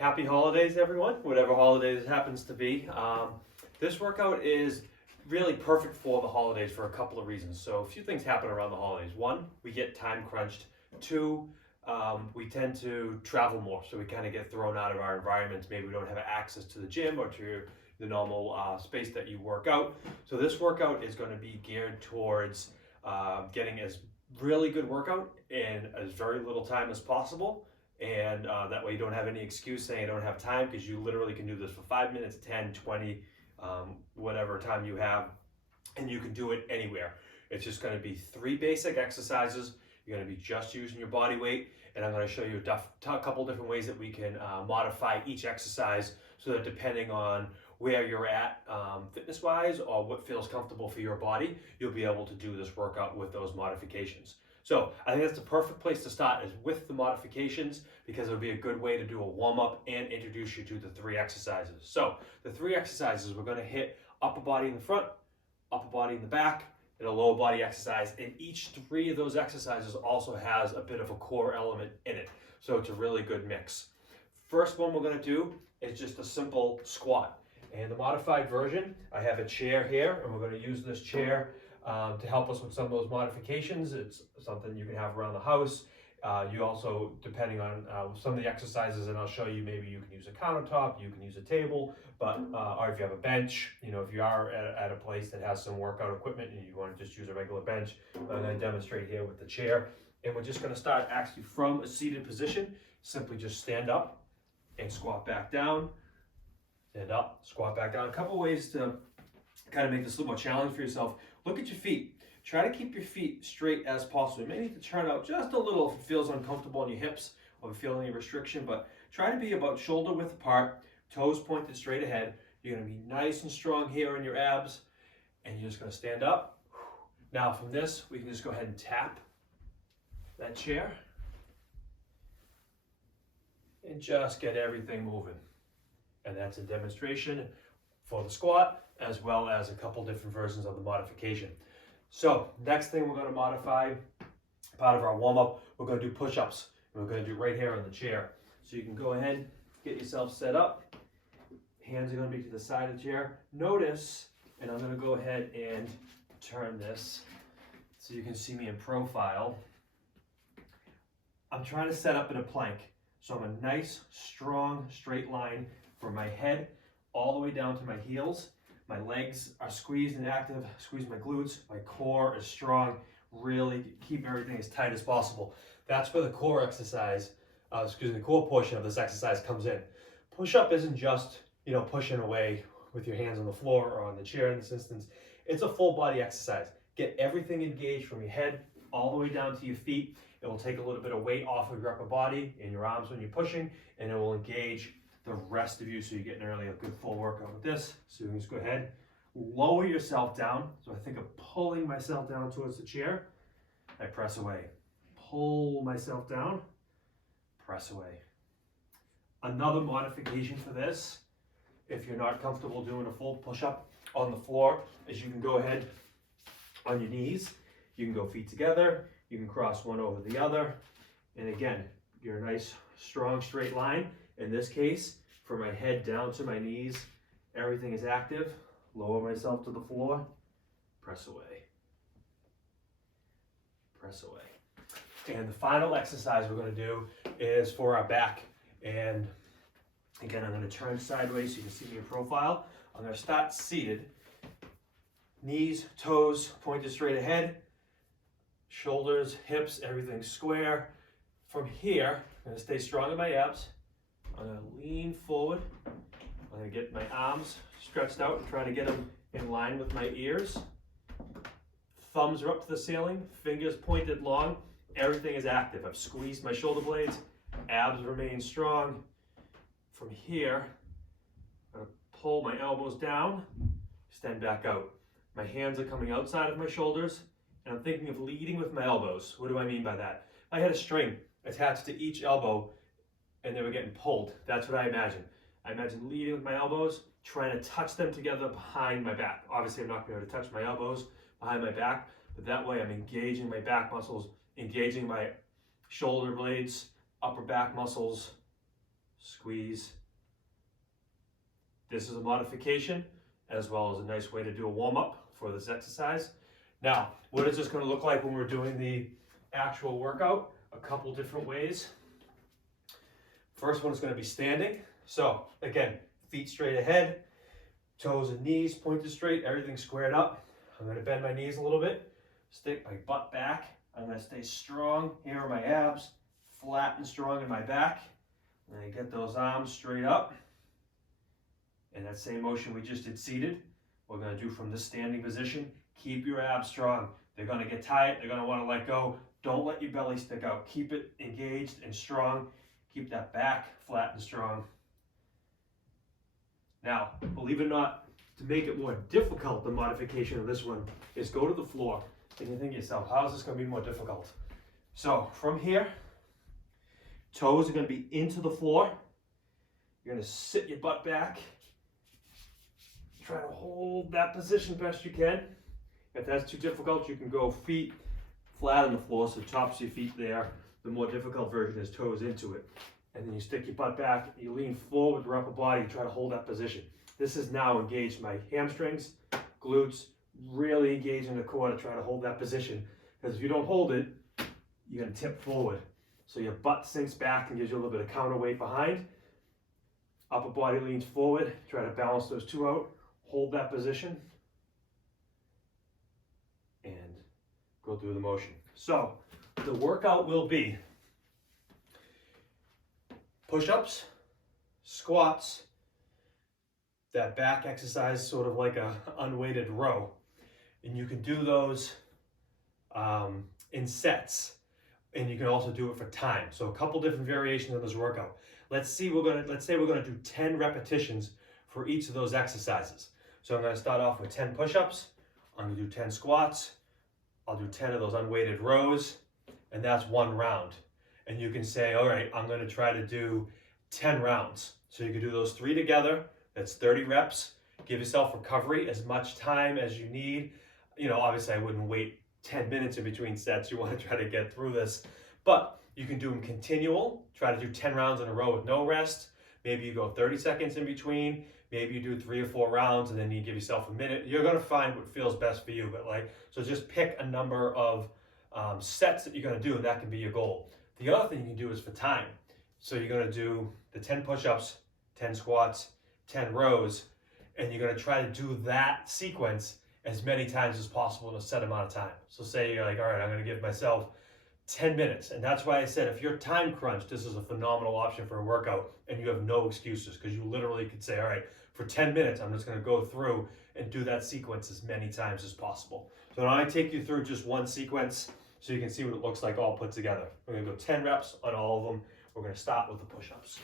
Happy holidays, everyone, whatever holidays it happens to be. This workout is really perfect for the holidays for a couple of reasons. So, a few things happen around the holidays. One, we get time crunched. Two, we tend to travel more, so we kind of get thrown out of our environments. Maybe we don't have access to the gym or to the normal space that you work out. So, this workout is going to be geared towards getting as really good workout in as very little time as possible, and that way you don't have any excuse saying I don't have time, because you literally can do this for 5 minutes, 10, 20, whatever time you have, and you can do it anywhere. It's just going to be 3 basic exercises. You're going to be just using your body weight, and I'm going to show you a couple different ways that we can modify each exercise, so that depending on where you're at fitness wise or what feels comfortable for your body, you'll be able to do this workout with those modifications. So I think that's the perfect place to start, is with the modifications, because it'll be a good way to do a warm-up and introduce you to the 3 exercises. So the 3 exercises, we're going to hit upper body in the front, upper body in the back, and a lower body exercise. And each 3 of those exercises also has a bit of a core element in it. So it's a really good mix. First one we're going to do is just a simple squat. And the modified version, I have a chair here, and we're going to use this chair to help us with some of those modifications. It's something you can have around the house. You also, depending on some of the exercises, and I'll show you, maybe you can use a countertop, you can use a table, but or if you have a bench, if you are at a place that has some workout equipment and you want to just use a regular bench, I'm going to demonstrate here with the chair. And we're just going to start actually from a seated position. Simply just stand up and squat back down, stand up, squat back down. A couple ways to kind of make this a little more challenging for yourself. Look at your feet. Try to keep your feet straight as possible. You may need to turn out just a little if it feels uncomfortable in your hips or if you feel any restriction, but try to be about shoulder width apart, toes pointed straight ahead. You're going to be nice and strong here in your abs, and you're just going to stand up. Now from this, we can just go ahead and tap that chair and just get everything moving. And that's a demonstration for the squat, as well as a couple different versions of the modification. So next thing we're going to modify, part of our warm-up, we're going to do push-ups. We're going to do right here on the chair. So you can go ahead, get yourself set up. Hands are going to be to the side of the chair. Notice, and I'm going to go ahead and turn this so you can see me in profile. I'm trying to set up in a plank. So I'm a nice, strong, straight line from my head all the way down to my heels. My legs are squeezed and active, squeeze my glutes. My core is strong. Really keep everything as tight as possible. That's where the core exercise, the core portion of this exercise comes in. Push-up isn't just, pushing away with your hands on the floor or on the chair in this instance. It's a full body exercise. Get everything engaged from your head all the way down to your feet. It will take a little bit of weight off of your upper body and your arms when you're pushing, and it will engage the rest of you, so you're getting a good full workout with this. So you can just go ahead, lower yourself down. So I think of pulling myself down towards the chair. I press away. Pull myself down, press away. Another modification for this, if you're not comfortable doing a full push-up on the floor, is you can go ahead on your knees. You can go feet together. You can cross one over the other. And again, you're a nice, strong, straight line. In this case, from my head down to my knees, everything is active. Lower myself to the floor, press away, press away. And the final exercise we're going to do is for our back. And again, I'm going to turn sideways so you can see me in profile. I'm going to start seated. Knees, toes pointed straight ahead. Shoulders, hips, everything square. From here, I'm going to stay strong in my abs. I'm going to lean forward. I'm going to get my arms stretched out and try to get them in line with my ears. Thumbs are up to the ceiling, fingers pointed long. Everything is active. I've squeezed my shoulder blades. Abs remain strong. From here, I'm going to pull my elbows down, extend back out. My hands are coming outside of my shoulders, and I'm thinking of leading with my elbows. What do I mean by that? I had a string attached to each elbow, and they were getting pulled. That's what I imagine. I imagine leading with my elbows, trying to touch them together behind my back. Obviously, I'm not going to be able to touch my elbows behind my back, but that way I'm engaging my back muscles, engaging my shoulder blades, upper back muscles, squeeze. This is a modification as well as a nice way to do a warm-up for this exercise. Now, what is this going to look like when we're doing the actual workout? A couple different ways. First one is going to be standing. So again, feet straight ahead, toes and knees pointed straight, everything squared up. I'm going to bend my knees a little bit, stick my butt back. I'm going to stay strong. Here are my abs, flat and strong in my back. And I get those arms straight up. And that same motion we just did seated, we're going to do from this standing position. Keep your abs strong. They're going to get tight. They're going to want to let go. Don't let your belly stick out. Keep it engaged and strong. Keep that back flat and strong. Now, believe it or not, to make it more difficult, the modification of this one is go to the floor. And you think to yourself, how is this going to be more difficult? So from here, toes are going to be into the floor. You're going to sit your butt back. Try to hold that position best you can. If that's too difficult, you can go feet flat on the floor, so tops of your feet there. The more difficult version is toes into it. And then you stick your butt back, you lean forward with your upper body, try to hold that position. This has now engaged my hamstrings, glutes, really engaging the core to try to hold that position. Because if you don't hold it, you're going to tip forward. So your butt sinks back and gives you a little bit of counterweight behind. Upper body leans forward, try to balance those two out, hold that position, and go through the motion. So the workout will be push-ups, squats, that back exercise, sort of like a unweighted row. And you can do those in sets, and you can also do it for time. So a couple different variations of this workout. Let's say we're gonna do 10 repetitions for each of those exercises. So I'm gonna start off with 10 push-ups, I'm gonna do 10 squats, I'll do 10 of those unweighted rows, and that's one round. And you can say, all right, I'm gonna try to do 10 rounds. So you can do those 3 together, that's 30 reps. Give yourself recovery, as much time as you need. You know, obviously I wouldn't wait 10 minutes in between sets. You wanna try to get through this. But you can do them continual, try to do 10 rounds in a row with no rest. Maybe you go 30 seconds in between. Maybe you do 3 or 4 rounds and then you give yourself a minute. You're gonna find what feels best for you. But so just pick a number of sets that you're gonna do, and that can be your goal. The other thing you can do is for time. So you're gonna do the 10 push-ups, 10 squats, 10 rows, and you're gonna try to do that sequence as many times as possible in a set amount of time. So say you're like, all right, I'm gonna give myself 10 minutes. And that's why I said, if you're time crunched, this is a phenomenal option for a workout, and you have no excuses, because you literally could say, all right, for 10 minutes, I'm just gonna go through and do that sequence as many times as possible. So now I take you through just one sequence so you can see what it looks like all put together. We're gonna go 10 reps on all of them. We're gonna start with the push-ups.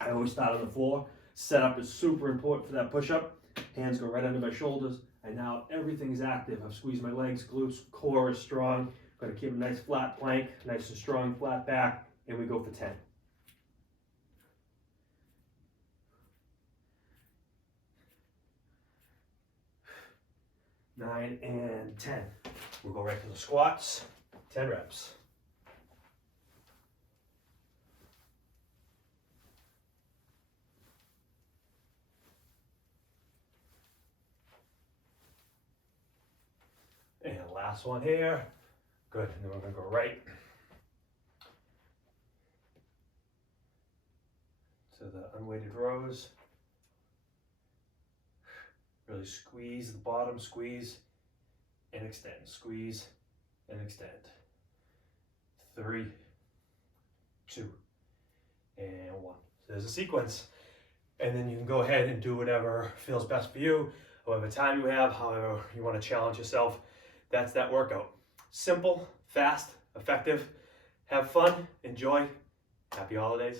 I always start on the floor. Setup is super important for that push-up. Hands go right under my shoulders, and now everything's active. I've squeezed my legs, glutes, core is strong. Got to keep a nice flat plank, nice and strong, flat back, and we go for 10. 9 and 10. We'll go right to the squats, 10 reps. And last one here. Good, and then we're gonna go right to the unweighted rows. Really squeeze the bottom, squeeze and extend, squeeze and extend. 3, 2, and 1. So there's a sequence. And then you can go ahead and do whatever feels best for you, however time you have, however you want to challenge yourself. That's that workout. Simple, fast, effective. Have fun, enjoy. Happy holidays.